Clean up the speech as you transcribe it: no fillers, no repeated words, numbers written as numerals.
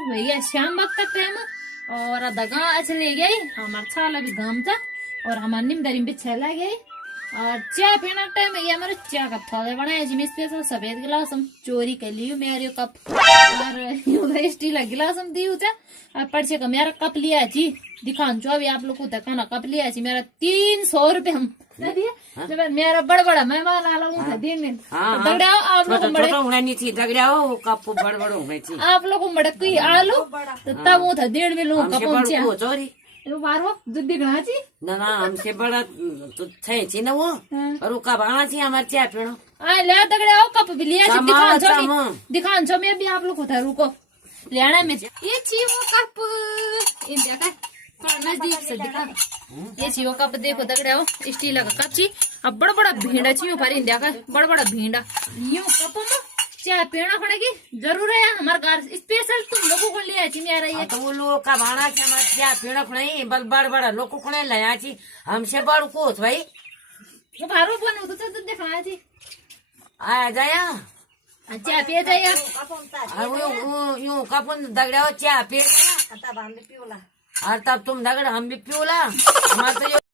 भैया शाम वक्त तक टाइम और दगा चले गई हमार छाल अभी गाम था और हमार निमदरी भी छला गई और चाय पीना टाइम ये हमारे चाय का थोड़े बनाया जी स्पेशल सफेद गिलास हम चोरी कर लियो मेरे कप और स्टील गिलास हम दी था और पर्चे का मेरा कप लिया जी दिखान जो अभी आप लोग को दिखाना कप लिया जी मेरा 300 रुपए हम दिया जब मेरा बड़ा बड़ा मेहमान आ लगा दिन में दगड़ाओ आप लोग बड़े होनी थी दगड़ाओ कप बड़ बड़ होनी थी आप लोग बड़े कोई आलू तो तब वो था 1.5 में लोगों का पहुंचा चोरी बारो दुद्धी घना छी ना ना हमसे बड़ा तो थे छी ना वो और वो कब आना छी हमारे चाय पीनो आ ले दगड़े आओ कप भी लिया दिखान छो मैं भी आप लोग को था रुको लेना में ये छी वो कप इन देखा थोड़ा नजदीक से दिखा ये छी वो कप देखो दगड़े आओ स्टील का कप छी अब बड़ा बड़ा भीड़ा छी ऊपर इन देखा बड़ा बड़ा भीड़ा यूं कप में चाय पीना पड़ेगी जरूर है हमारे घर स्पेशल तुम लोगों को लिया छी मेरा ये तो वो लोग का भाड़ा से हमारे चाय पीना पड़े बल बड़ बड़ा लोग को लाया छी हमसे बड़ को भाई वो घरों बनो तो दिखाया छी आ जाया चाय पिए जाया यूं कपुन दगड़ा चाय पिए तब हम भी पीला और तब तुम दगड़ हम भी पीला हमारे तो